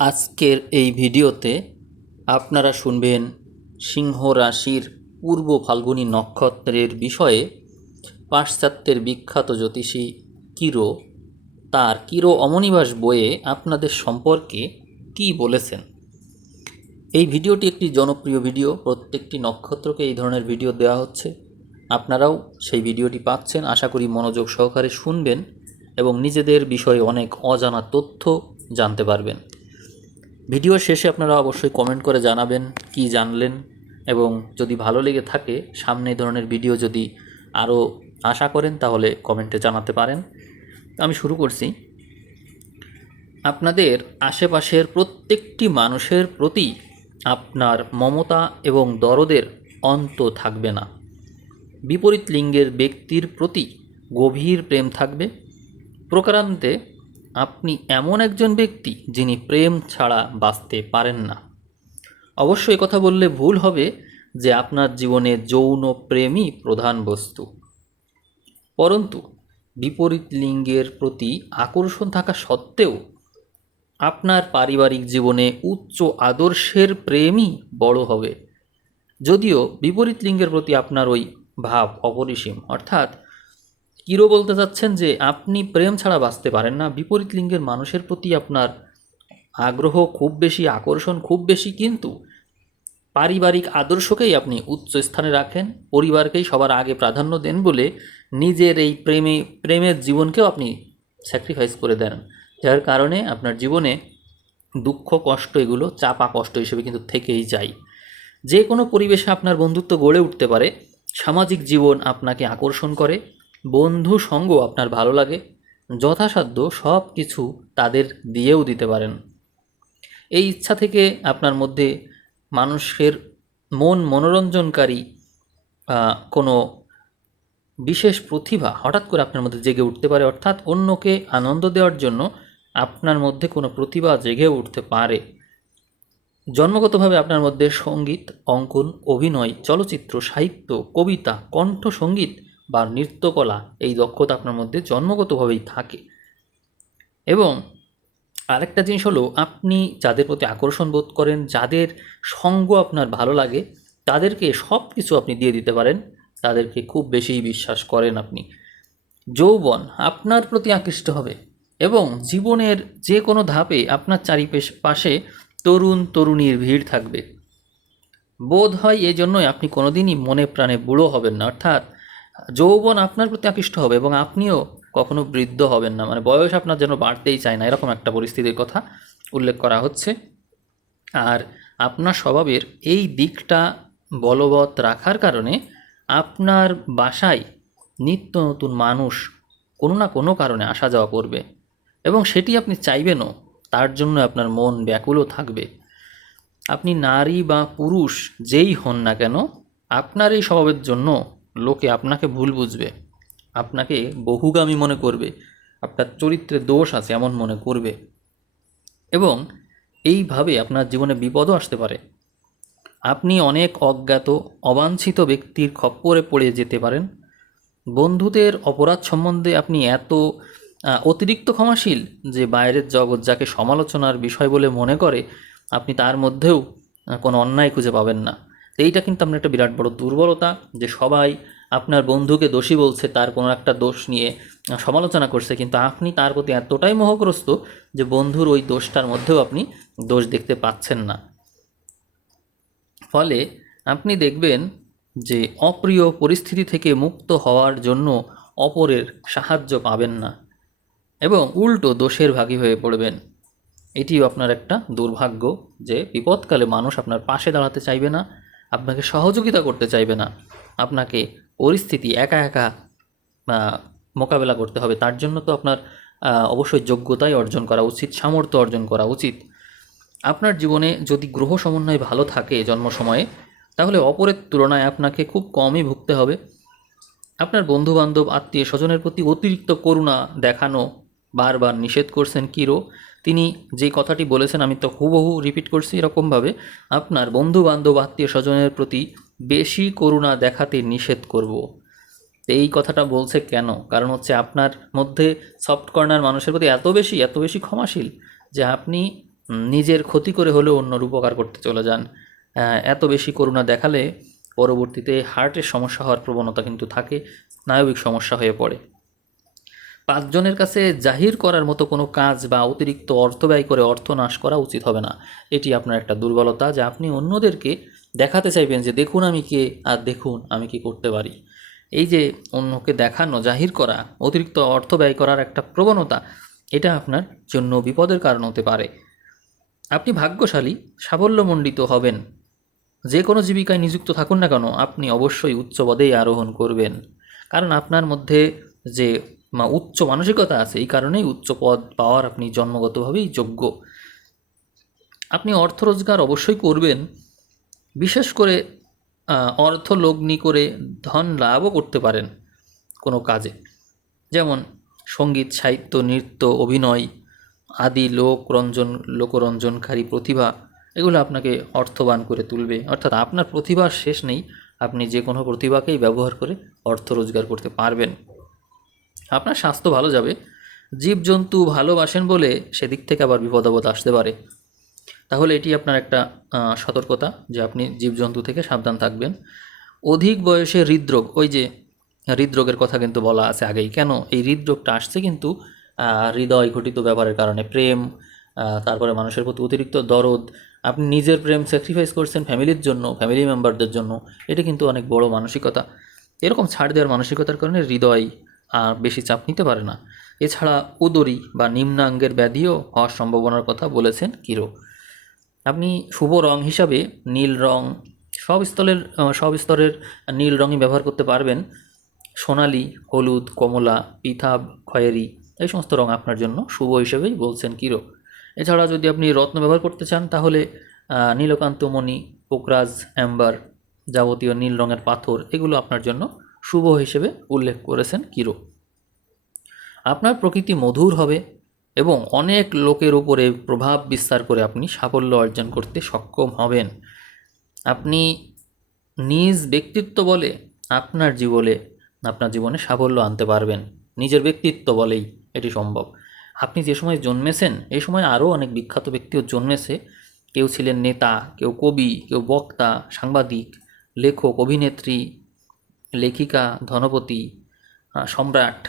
আজকের এই ভিডিওতে আপনারা শুনবেন সিংহ রাশির পূর্ব ফাল্গুনী নক্ষত্রের বিষয়ে পাশ্চাত্যের বিখ্যাত জ্যোতিষী কিরো তার কিরো অমনিবাস বইয়ে আপনাদের সম্পর্কে কী বলেছেন। এই ভিডিওটি একটি জনপ্রিয় ভিডিও, প্রত্যেকটি নক্ষত্রকে এই ধরনের ভিডিও দেওয়া হচ্ছে। আপনারাও সেই ভিডিওটি পাচ্ছেন, আশা করি মনোযোগ সহকারে শুনবেন এবং নিজেদের বিষয়ে অনেক অজানা তথ্য জানতে পারবেন। ভিডিওর শেষে আপনারা অবশ্যই কমেন্ট করে জানাবেন কি জানলেন, এবং যদি ভালো লেগে থাকে সামনে এই ধরনের ভিডিও যদি আরও আশা করেন তাহলে কমেন্টে জানাতে পারেন। আমি শুরু করছি। আপনাদের আশেপাশের প্রত্যেকটি মানুষের প্রতি আপনার মমতা এবং দরদের অন্ত থাকবে না। বিপরীত লিঙ্গের ব্যক্তির প্রতি গভীর প্রেম থাকবে। প্রকারান্তে আপনি এমন একজন ব্যক্তি যিনি প্রেম ছাড়া বাঁচতে পারেন না। অবশ্যই কথা বললে ভুল হবে যে আপনার জীবনে যৌন প্রেমই প্রধান বস্তু, পরন্তু বিপরীত লিঙ্গের প্রতি আকর্ষণ থাকা সত্ত্বেও আপনার পারিবারিক জীবনে উচ্চ আদর্শের প্রেমই বড় হবে। যদিও বিপরীত লিঙ্গের প্রতি আপনার ওই ভাব অপরিসীম, অর্থাৎ কিরো বলতে চাচ্ছেন যে আপনি প্রেম ছাড়া বাঁচতে পারেন না। বিপরীত লিঙ্গের মানুষের প্রতি আপনার আগ্রহ খুব বেশি, আকর্ষণ খুব বেশি, কিন্তু পারিবারিক আদর্শকেই আপনি উচ্চ স্থানে রাখেন, পরিবারকেই সবার আগে প্রাধান্য দেন বলে নিজের এই প্রেমের জীবনকেও আপনি স্যাক্রিফাইস করে দেন, যার কারণে আপনার জীবনে দুঃখ কষ্ট এগুলো চাপা কষ্ট হিসেবে কিন্তু থেকেই যায়। যে কোনো পরিবেশে আপনার বন্ধুত্ব গড়ে উঠতে পারে, সামাজিক জীবন আপনাকে আকর্ষণ করে, বন্ধু সঙ্গ আপনার ভালো লাগে, যথাসাধ্য সব কিছু তাদের দিয়েও দিতে পারেন। এই ইচ্ছা থেকে আপনার মধ্যে মানুষের মন মনোরঞ্জনকারী কোনো বিশেষ প্রতিভা হঠাৎ করে আপনার মধ্যে জেগে উঠতে পারে, অর্থাৎ অন্যকে আনন্দ দেওয়ার জন্য আপনার মধ্যে কোনো প্রতিভা জেগে উঠতে পারে। জন্মগতভাবে আপনার মধ্যে সঙ্গীত, অঙ্কন, অভিনয়, চলচ্চিত্র, সাহিত্য, কবিতা, কণ্ঠসঙ্গীত বা নৃত্যকলা এই দক্ষতা আপনার মধ্যে জন্মগতভাবেই থাকে। এবং আরেকটা জিনিস হলো, আপনি যাদের প্রতি আকর্ষণ বোধ করেন, যাদের সঙ্গ আপনার ভালো লাগে, তাদেরকে সব কিছু আপনি দিয়ে দিতে পারেন, তাদেরকে খুব বেশি বিশ্বাস করেন আপনি। যৌবন আপনার প্রতি আকৃষ্ট হবে এবং জীবনের যে কোনো ধাপে আপনার চারিপাশে তরুণ তরুণীর ভিড় থাকবে। বোধ হয় এই জন্যই আপনি কোনোদিনই মনে প্রাণে বুড়ো হবেন না, অর্থাৎ যৌবন আপনার প্রতি আকৃষ্ট হবে এবং আপনিও কখনো বৃদ্ধ হবেন না, মানে বয়স আপনার যেন বাড়তেই চায় না, এরকম একটা পরিস্থিতির কথা উল্লেখ করা হচ্ছে। আর আপনার স্বভাবের এই দিকটা বলবৎ রাখার কারণে আপনার বাসায় নিত্য নতুন মানুষ কোনো না কোনো কারণে আসা যাওয়া করবে এবং সেটি আপনি চাইবেনও, তার জন্য আপনার মন ব্যাকুলও থাকবে। আপনি নারী বা পুরুষ যেই হন না কেন, আপনার এই স্বভাবের জন্য লোকে আপনাকে ভুল বুঝবে, আপনাকে বহুগামী মনে করবে, আপনার চরিত্রে দোষ আছে এমন মনে করবে এবং এইভাবে আপনার জীবনে বিপদও আসতে পারে। আপনি অনেক অজ্ঞাত অবাঞ্ছিত ব্যক্তির খপ্পরে পড়ে যেতে পারেন। বন্ধুদের অপরাধ সম্বন্ধে আপনি এত অতিরিক্ত ক্ষমাশীল যে বাইরের জগৎ যাকে সমালোচনার বিষয় বলে মনে করে, আপনি তার মধ্যেও কোনো অন্যায় খুঁজে পাবেন না। এইটা কিন্তু আপনার একটা বিরাট বড় দুর্বলতা, যে সবাই আপনার বন্ধুকে দোষী বলছে, তার কোনো একটা দোষ নিয়ে সমালোচনা করছে, কিন্তু আপনি তার প্রতি এতটাই মোহগ্রস্ত যে বন্ধুর ওই দোষটার মধ্যেও আপনি দোষ দেখতে পাচ্ছেন না। ফলে আপনি দেখবেন যে অপ্রিয় পরিস্থিতি থেকে মুক্ত হওয়ার জন্য অপরের সাহায্য পাবেন না এবং উল্টো দোষের ভাগী হয়ে পড়বেন। এটিও আপনার একটা দুর্ভাগ্য যে বিপদকালে মানুষ আপনার পাশে দাঁড়াতে চাইবে না, আপনাকে সহযোগিতা করতে চাইবে না, আপনাকে পরিস্থিতি একা একা মোকাবেলা করতে হবে। তার জন্য তো আপনার অবশ্যই যোগ্যতাই অর্জন করা উচিত, সামর্থ্য অর্জন করা উচিত। আপনার জীবনে যদি গ্রহ সমন্বয় ভালো থাকে জন্ম সময়ে, তাহলে অপরের তুলনায় আপনাকে খুব কমই ভুগতে হবে। আপনার বন্ধুবান্ধব আত্মীয় স্বজনের প্রতি অতিরিক্ত করুণা দেখানো বারবার নিষেধ করছেন কিরো। তিনি যে কথাটি বলেছেন আমি তো হুবহু রিপিট করছি এরকমভাবে, আপনার বন্ধুবান্ধব আত্মীয় স্বজনের প্রতি বেশি করুণা দেখাতে নিষেধ করব। এই কথাটা বলছে কেন? কারণ হচ্ছে আপনার মধ্যে সফট কর্নার মানুষের প্রতি এত বেশি ক্ষমাশীল যে আপনি নিজের ক্ষতি করে হলেও অন্যর উপকার করতে চলে যান। এত বেশি করুণা দেখালে পরবর্তীতে হার্টের সমস্যা হওয়ার প্রবণতা কিন্তু থাকে, স্নায়বিক সমস্যা হয়ে পড়ে। 5 জনের কাছে জাহির করার মতো কোনো কাজ বা অতিরিক্ত অর্থ ব্যয় করে অর্থ নাশ করা উচিত হবে না। এটি আপনার একটা দুর্বলতা, যে আপনি অন্যদেরকে দেখাতে চাইবেন যে দেখুন আমি কে, আর দেখুন আমি কি করতে পারি। এই যে অন্যকে দেখানো, জাহির করা, অতিরিক্ত অর্থ ব্যয় করার একটা প্রবণতা, এটা আপনার জন্য বিপদের কারণ হতে পারে। আপনি ভাগ্যশালী, সাফল্যমণ্ডিত হবেন। যে কোনো জীবিকায় নিযুক্ত থাকুন না কেন, আপনি অবশ্যই উচ্চ পদেই আরোহণ করবেন। কারণ আপনার মধ্যে যে উচ্চ মানসিকতা আছে, এই কারণেই উচ্চ পদ পাওয়ার আপনি জন্মগতভাবেই যোগ্য। আপনি অর্থ রোজগার অবশ্যই করবেন, বিশেষ করে অর্থ লগ্নি করে ধন লাভও করতে পারেন কোনো কাজে। যেমন সঙ্গীত, সাহিত্য, নৃত্য, অভিনয় আদি লোকরঞ্জনকারী প্রতিভা, এগুলো আপনাকে অর্থবান করে তুলবে। অর্থাৎ আপনার প্রতিভার শেষ নেই, আপনি যে কোনো প্রতিভাকেই ব্যবহার করে অর্থ রোজগার করতে পারবেন। আপনার স্বাস্থ্য ভালো যাবে। জীবজন্তু ভালোবাসেন বলে সেদিক থেকে আবার বিপদ আপদ আসতে পারে। তাহলে এটি আপনার একটা সতর্কতা, যে আপনি জীবজন্তু থেকে সাবধান থাকবেন। অধিক বয়সে হৃদরোগ, ওই যে হৃদরোগের কথা কিন্তু বলা আছে আগেই। কেন এই হৃদরোগটা আসছে? কিন্তু হৃদয় ঘটিত ব্যাপারের কারণে। প্রেম, তারপরে মানুষের প্রতি অতিরিক্ত দরদ, আপনি নিজের প্রেম স্যাক্রিফাইস করছেন ফ্যামিলির জন্য, ফ্যামিলি মেম্বারদের জন্য, এটা কিন্তু অনেক বড় মানসিকতা। এরকম ছাড় দেওয়ার মানসিকতার কারণে হৃদয় বেশি চাপ নিতে পারে না। এছাড়া উদরী বা নিম্নাঙ্গের ব্যাধিও হওয়ার সম্ভাবনার কথা বলেছেন কিরো। আপনি শুভ রং হিসাবে নীল রং, সব স্তরের নীল রঙই ব্যবহার করতে পারবেন। সোনালি, হলুদ, কমলা, পিতাভ, খয়েরি, এই সমস্ত রং আপনার জন্য শুভ হিসেবেই বলছেন কিরো। এছাড়া যদি আপনি রত্ন ব্যবহার করতে চান, তাহলে নীলকান্তমণি, পোকরাজ, অ্যাম্বার, যাবতীয় নীল রঙের পাথর, এগুলো আপনার জন্য শুভ হিসেবে উল্লেখ করেছেন কিরো। আপনার প্রকৃতি মধুর হবে এবং অনেক লোকের উপরে প্রভাব বিস্তার করে আপনি সাফল্য অর্জন করতে সক্ষম হবেন। আপনি নিজ ব্যক্তিত্ব বলে আপনার জীবনে সাফল্য আনতে পারবেন। নিজের ব্যক্তিত্ব বলেই এটি সম্ভব। আপনি যে সময় জন্মেছেন, এই সময় আরও অনেক বিখ্যাত ব্যক্তিও জন্মেছে। কেউ ছিলেন নেতা, কেউ কবি, কেউ বক্তা, সাংবাদিক, লেখক, অভিনেত্রী, লেখিকা, ধনপতি, সম্রাট,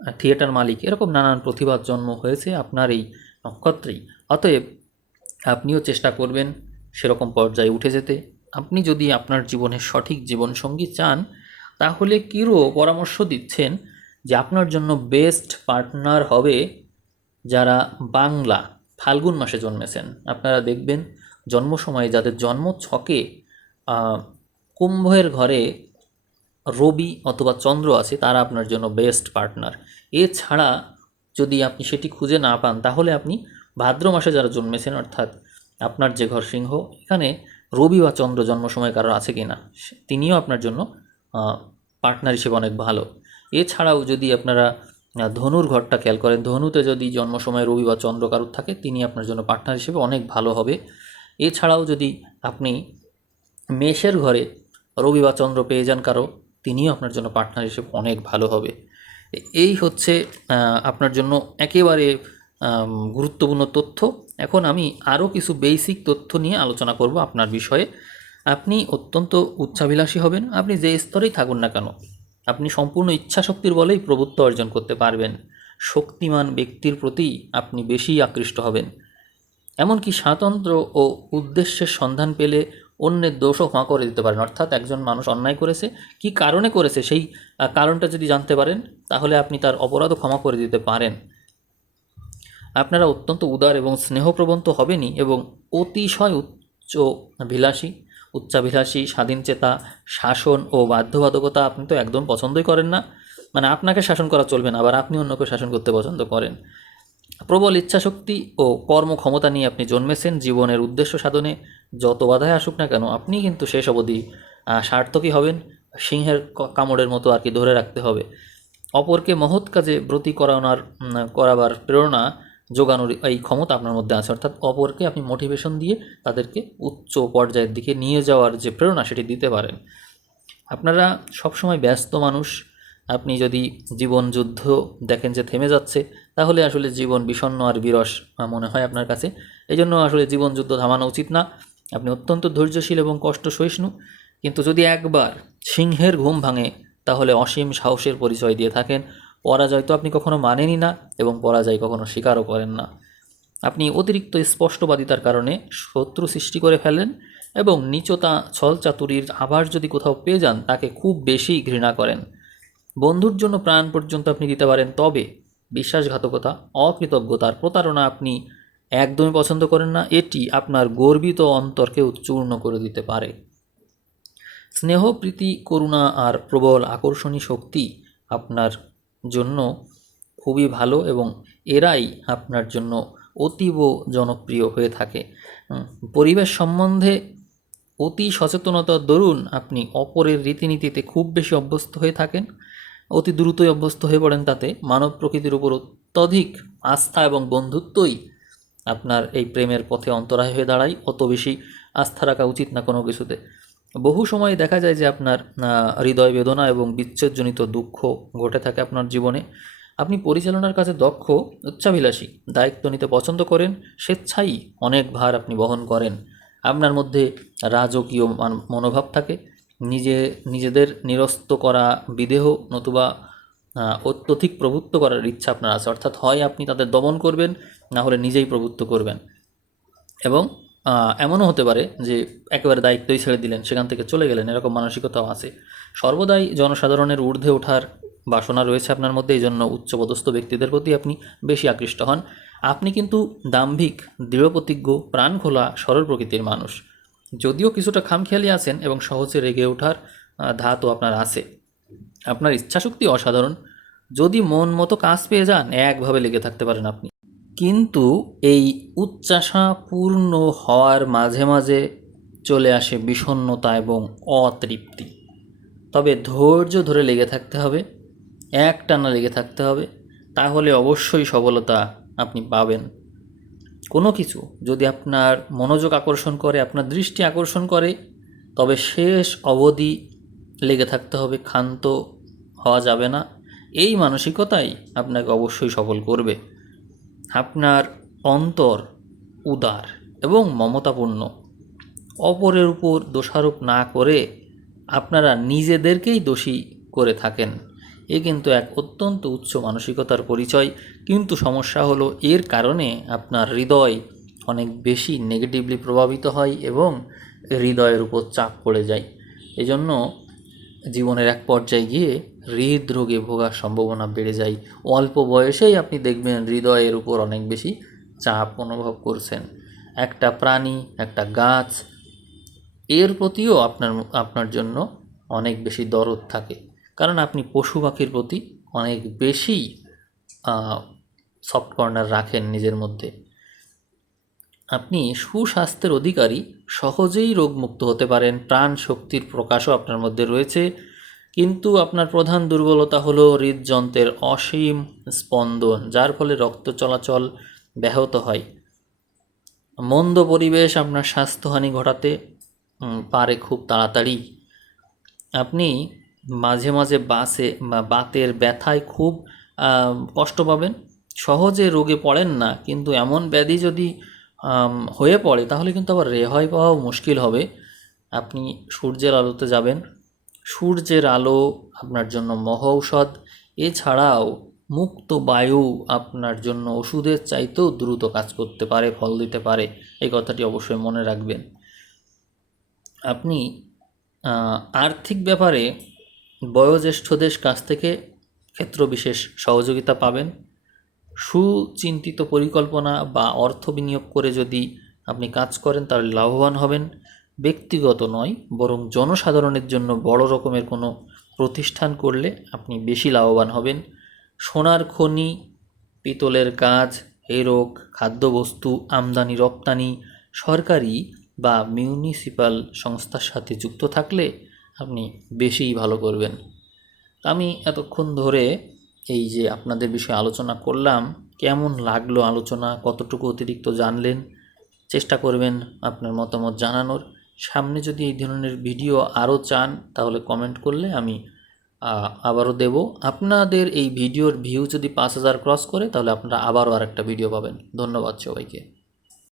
থিয়েটার মালিক, এরকম নানান প্রতিভার জন্ম হয়েছে আপনার এই নক্ষত্রেই। অতএব আপনিও চেষ্টা করবেন সেরকম পর্যায়ে উঠে যেতে। আপনি যদি আপনার জীবনের সঠিক জীবনসঙ্গী চান, তাহলে কিরো পরামর্শ দিচ্ছেন যে আপনার জন্য বেস্ট পার্টনার হবে যারা বাংলা ফাল্গুন মাসে জন্মেছেন। আপনারা দেখবেন জন্ম সময়ে যাদের জন্ম ছকে কুম্ভের ঘরে রবি অথবা চন্দ্র আছে, তারা আপনার জন্য বেস্ট পার্টনার। এছাড়া যদি আপনি সেটি খুঁজে না পান, তাহলে আপনি ভাদ্র মাসে যারা জন্মেছেন, অর্থাৎ আপনার যে ঘর সিংহ, এখানে রবি বা চন্দ্র জন্ম সময় কারো আছে কি না, তিনিও আপনার জন্য পার্টনার হিসেবে অনেক ভালো। এছাড়াও যদি আপনারা ধনুর ঘরটা খেয়াল করেন, ধনুতে যদি জন্ম সময় রবি বা চন্দ্র কারোর থাকে, তিনি আপনার জন্য পার্টনার হিসেবে অনেক ভালো হবে। এছাড়াও যদি আপনি মেষের ঘরে রবি বা চন্দ্র পেয়ে যান কারো, তিনিও আপনার জন্য পার্টনার হিসেবে অনেক ভালো হবে। এই হচ্ছে আপনার জন্য একেবারে গুরুত্বপূর্ণ তথ্য। এখন আমি আরও কিছু বেসিক তথ্য নিয়ে আলোচনা করব আপনার বিষয়ে। আপনি অত্যন্ত উচ্চাভিলাষী হবেন। আপনি যে স্তরেই থাকুন না কেন, আপনি সম্পূর্ণ ইচ্ছাশক্তির বলেই প্রভুত্ব অর্জন করতে পারবেন। শক্তিমান ব্যক্তির প্রতি আপনি বেশি আকৃষ্ট হবেন। এমনকি স্বাতন্ত্র্য ও উদ্দেশ্যের সন্ধান পেলে অন্যের দোষও ক্ষমা করে দিতে পারেন। অর্থাৎ একজন মানুষ অন্যায় করেছে, কী কারণে করেছে, সেই কারণটা যদি জানতে পারেন, তাহলে আপনি তার অপরাধও ক্ষমা করে দিতে পারেন। আপনারা অত্যন্ত উদার এবং স্নেহপ্রবণ তো হবেনই, এবং অতিশয় উচ্চাভিলাষী, স্বাধীনচেতা, শাসন ও বাধ্যবাধকতা আপনি তো একদম পছন্দই করেন না। মানে আপনাকে শাসন করা চলবে না, আবার আপনি অন্যকে শাসন করতে পছন্দ করেন। প্রবল ইচ্ছাশক্তি ও কর্মক্ষমতা নিয়ে আপনি জন্মেছেন। জীবনের উদ্দেশ্য সাধনে যত বাধায় আসুক না কেন, আপনি কিন্তু শেষ অবধি সার্থকই হবেন। সিংহের কামড়ের মতো আর কি ধরে রাখতে হবে। অপরকে মহৎ কাজে ব্রতী করাবার প্রেরণা যোগানোর এই ক্ষমতা আপনার মধ্যে আছে। অর্থাৎ অপরকে আপনি মোটিভেশন দিয়ে তাদেরকে উচ্চ পর্যায়ের দিকে নিয়ে যাওয়ার যে প্রেরণা, সেটি দিতে পারেন। আপনারা সবসময় ব্যস্ত মানুষ। আপনি যদি জীবন যুদ্ধ দেখেন যে থেমে যাচ্ছে, তাহলে আসলে জীবন বিষণ্ণ আর বিরস মনে হয় আপনার কাছে। এই জন্য আসলে জীবন যুদ্ধ থামানো উচিত না। আপনি অত্যন্ত ধৈর্যশীল এবং কষ্ট সহিষ্ণু, কিন্তু যদি একবার সিংহের ঘুম ভাঙে তাহলে অসীম সাহসের পরিচয় দিয়ে থাকেন। পরাজয় তো আপনি কখনো মানেনই না এবং পরাজয় কখনো স্বীকারও করেন না। আপনি অতিরিক্ত স্পষ্টবাদিতার কারণে শত্রু সৃষ্টি করে ফেলেন এবং নীচতা ছলচাতুরির আভাস যদি কোথাও পেয়ে যান তাকে খুব বেশি ঘৃণা করেন। বন্ধুর জন্য প্রাণ পর্যন্ত আপনি দিতে পারেন, তবে বিশ্বাসঘাতকতা, অকৃতজ্ঞতার প্রতারণা আপনি একদমই পছন্দ করেন না। এটি আপনার গর্বিত অন্তরকেও চূর্ণ করে দিতে পারে। স্নেহ, প্রীতি, করুণা আর প্রবল আকর্ষণী শক্তি আপনার জন্য খুবই ভালো এবং এরাই আপনার জন্য অতীব জনপ্রিয় হয়ে থাকে। পরিবেশ সম্বন্ধে অতি সচেতনতার দরুন আপনি অপরের রীতিনীতিতে খুব বেশি অভ্যস্ত হয়ে থাকেন, অতি দ্রুতই অভ্যস্ত হয়ে পড়েন। তাতে মানব প্রকৃতির উপর অত্যধিক আস্থা এবং বন্ধুত্বই আপনার এই প্রেমের পথে অন্তরায় হয়ে দাঁড়ায়। অত বেশি আস্থা রাখা উচিত না কোনো কিছুতে। বহু সময় দেখা যায় যে আপনার হৃদয় বেদনা এবং বিচ্ছেদজনিত দুঃখ ঘটে থাকে আপনার জীবনে। আপনি পরিচালনার কাজে দক্ষ, উচ্চাভিলাষী, দায়িত্ব নিতে পছন্দ করেন, স্বেচ্ছাই অনেক ভার আপনি বহন করেন। আপনার মধ্যে রাজকীয় মনোভাব থাকে। নিজেদের নিরস্ত করা বিদেহ নতুবা অত্যধিক প্রভুত্ব করার ইচ্ছা আপনার আছে, অর্থাৎ হয় আপনি তাদের দমন করবেন, না হলে নিজেই প্রভুত্ব করবেন। এবং এমনও হতে পারে যে একেবারে দায়িত্বই ছেড়ে দিলেন, সেখান থেকে চলে গেলেন, এরকম মানসিকতাও আছে। সর্বদাই জনসাধারণের ঊর্ধ্বে ওঠার বাসনা রয়েছে আপনার মধ্যে, এই জন্য উচ্চপদস্থ ব্যক্তিদের প্রতি আপনি বেশি আকৃষ্ট হন। আপনি কিন্তু দাম্ভিক, দৃঢ়প্রতিজ্ঞ, প্রাণখোলা, সরল প্রকৃতির মানুষ। যদিও কিছুটা খামখেয়ালি আছেন এবং সহজে রেগে ওঠার ধাতও আপনার আছে। আপনার ইচ্ছাশক্তি অসাধারণ। যদি মন মতো কাজ পেয়ে যান একভাবে লেগে থাকতে পারেন আপনি। কিন্তু এই উচ্চাশা পূর্ণ হওয়ার মাঝে মাঝে চলে আসে বিষণ্ণতা এবং অতৃপ্তি। তবে ধৈর্য ধরে লেগে থাকতে হবে, একটানা লেগে থাকতে হবে, তাহলে অবশ্যই সফলতা আপনি পাবেন। কোনো কিছু যদি আপনার মনোযোগ আকর্ষণ করে, আপনার দৃষ্টি আকর্ষণ করে, তবে শেষ অবধি লেগে থাকতে হবে, ক্ষান্ত হওয়া যাবে না। এই মানসিকতাই আপনাকে অবশ্যই সফল করবে। আপনার অন্তর উদার এবং মমতাপূর্ণ। অপরের উপর দোষারোপ না করে আপনারা নিজেদেরকেই দোষী করে থাকেন। এ কিন্তু এক অত্যন্ত উচ্চ মানসিকতার পরিচয়। কিন্তু সমস্যা হলো এর কারণে আপনার হৃদয় অনেক বেশি নেগেটিভলি প্রভাবিত হয় এবং হৃদয়ের উপর চাপ পড়ে যায়। এজন্য জীবনের এক পর্যায়ে গিয়ে হৃদরোগে ভোগার সম্ভাবনা বেড়ে যায়। অল্প বয়সেই আপনি দেখবেন হৃদয়ের উপর অনেক বেশি চাপ অনুভব করছেন। একটা প্রাণী, একটা গাছ, এর প্রতিও আপনার জন্য অনেক বেশি দরদ থাকে, কারণ আপনি পশু পাখির প্রতি অনেক বেশি সফট কর্নার রাখেন নিজের মধ্যে। আপনি সুস্বাস্থ্যের অধিকারী, সহজেই রোগমুক্ত হতে পারেন, প্রাণ শক্তির প্রকাশও আপনার মধ্যে রয়েছে। কিন্তু আপনার প্রধান দুর্বলতা হলো হৃদযন্ত্রের অসীম স্পন্দন, যার ফলে রক্ত চলাচল ব্যাহত হয়। মন্দ পরিবেশ আপনার স্বাস্থ্যহানি ঘটাতে পারে খুব তাড়াতাড়ি। আপনি মাঝে মাঝে বাতের ব্যথায় খুব কষ্ট পাবেন। সহজে রোগে পড়েন না, কিন্তু এমন ব্যাধি যদি হয়ে পড়ে তাহলে কিন্তু আবার রেহাই পাওয়াও মুশকিল হবে। আপনি সূর্যের আলোতে যাবেন। সূর্যের আলো আপনার জন্য মহৌষধ। এছাড়াও মুক্ত বায়ু আপনার জন্য ওষুধের চাইতেও দ্রুত কাজ করতে পারে, ফল দিতে পারে। এই কথাটি অবশ্যই মনে রাখবেন। আপনি আর্থিক ব্যাপারে বয়োজ্যেষ্ঠদের কাছ থেকে ক্ষেত্রবিশেষ সহযোগিতা পাবেন। সুচিন্তিত পরিকল্পনা বা অর্থ বিনিয়োগ করে যদি আপনি কাজ করেন তাহলে লাভবান হবেন। ব্যক্তিগত নয়, বরং জনসাধারণের জন্য বড় রকমের কোনো প্রতিষ্ঠান করলে আপনি বেশি লাভবান হবেন। সোনার খনি, পিতলের কাজ, হীরক, খাদ্যবস্তু, আমদানি রপ্তানি, সরকারি বা মিউনিসিপ্যাল সংস্থার সাথে যুক্ত থাকলে আপনি বেশিই ভালো করবেন। আমি এতক্ষণ ধরে এই যে আপনাদের বিষয়ে আলোচনা করলাম, কেমন লাগলো আলোচনা, কতটুকু অতিরিক্ত জানলেন? চেষ্টা করবেন আপনার মতামত জানানোর। সামনে যদি এই ধরনের ভিডিও আরও চান তাহলে কমেন্ট করলে আমি আবারও দেব। আপনাদের এই ভিডিওর ভিউ যদি 5000 ক্রস করে তাহলে আপনারা আবারও আরেকটা ভিডিও পাবেন। ধন্যবাদ সবাইকে।